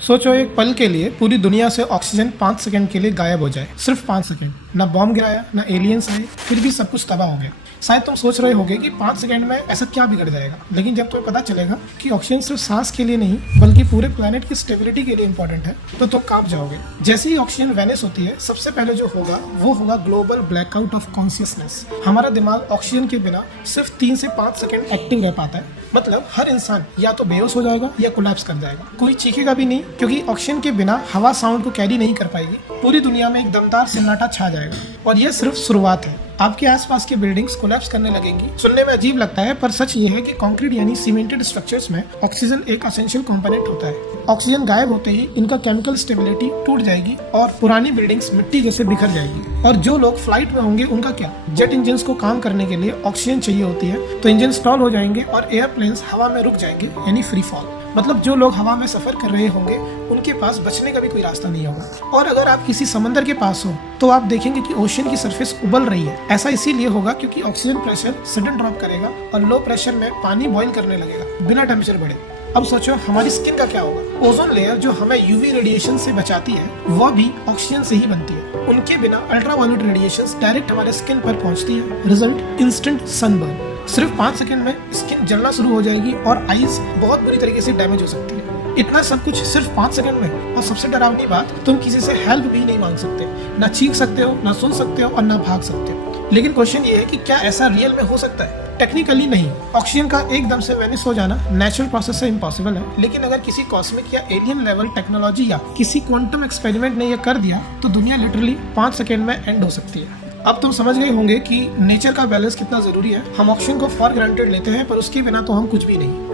सोचो एक पल के लिए पूरी दुनिया से ऑक्सीजन 5 सेकंड के लिए गायब हो जाए। सिर्फ 5 सेकंड। ना बॉम्ब गिराया, ना एलियंस आए, फिर भी सब कुछ तबाह हो गया। शायद तुम सोच रहे होगे कि 5 सेकंड में ऐसा क्या बिगड़ जाएगा, लेकिन जब तुम्हें पता चलेगा कि ऑक्सीजन सिर्फ सांस के लिए नहीं बल्कि पूरे प्लेनेट की स्टेबिलिटी के लिए इंपॉर्टेंट है, तो तुम कांप जाओगे। जैसे ही ऑक्सीजन वैनिश होती है, सबसे पहले जो होगा वो होगा ग्लोबल ब्लैकआउट ऑफ कॉन्शियसनेस। हमारा दिमाग ऑक्सीजन के बिना सिर्फ 3 से 5 सेकंड एक्टिव रह पाता है। मतलब हर इंसान या तो बेहोश हो जाएगा या कोलैप्स कर जाएगा। कोई चीखेगा भी नहीं, क्योंकि ऑक्सीजन के बिना हवा साउंड को कैरी नहीं कर पाएगी। पूरी दुनिया में एक दमदार सन्नाटा छा जाएगा। और यह सिर्फ शुरुआत है। आपके आसपास की बिल्डिंग्स कोलैप्स करने लगेंगी। सुनने में अजीब लगता है, पर सच ये है कि कंक्रीट यानी सीमेंटेड स्ट्रक्चर्स में ऑक्सीजन एक एसेंशियल कंपोनेंट होता है। ऑक्सीजन गायब होते ही इनका केमिकल स्टेबिलिटी टूट जाएगी और पुरानी बिल्डिंग्स मिट्टी जैसे बिखर जाएगी। और जो लोग फ्लाइट में होंगे उनका क्या? जेट इंजन को काम करने के लिए ऑक्सीजन चाहिए होती है, तो इंजन स्टॉल हो जाएंगे और एयरप्लेन्स हवा में रुक जाएंगे, यानी फ्री फॉल। मतलब जो लोग हवा में सफर कर रहे होंगे उनके पास बचने का भी कोई रास्ता नहीं होगा। और अगर आप किसी समंदर के पास हो तो आप देखेंगे कि ओशन की सरफेस उबल रही है। ऐसा इसीलिए होगा क्योंकि ऑक्सीजन प्रेशर सडन ड्रॉप करेगा और लो प्रेशर में पानी बॉईल करने लगेगा बिना टेम्परेचर बढ़े। अब सोचो हमारी स्किन का क्या होगा। ओजोन लेयर जो हमें यूवी रेडिएशन से बचाती है वह भी ऑक्सीजन से ही बनती है। उनके बिना अल्ट्रावायलेट रेडिएशन डायरेक्ट हमारे स्किन पर पहुंचती है। Result instant sunburn. सिर्फ 5 सेकंड में स्किन जलना शुरू हो जाएगी और आईज बहुत बुरी तरीके से डैमेज हो सकती है। इतना सब कुछ सिर्फ 5 सेकंड में। और सबसे डरावनी बात, तुम किसी से हेल्प भी नहीं मांग सकते। ना चीख सकते हो, ना सुन सकते हो और ना भाग सकते हो। लेकिन क्वेश्चन ये है कि क्या ऐसा रियल में हो सकता है? टेक्निकली नहीं। ऑक्सीजन का एकदम से वेनिश हो जाना नेचुरल प्रोसेस से इम्पॉसिबल है। लेकिन अगर किसी कॉस्मिक या एलियन लेवल टेक्नोलॉजी या किसी क्वांटम एक्सपेरिमेंट ने यह कर दिया तो दुनिया लिटरली 5 सेकंड में एंड हो सकती है। अब तुम समझ गए होंगे कि नेचर का बैलेंस कितना जरूरी है। हम ऑक्सीजन को फॉर ग्रांटेड लेते हैं, पर उसके बिना तो हम कुछ भी नहीं।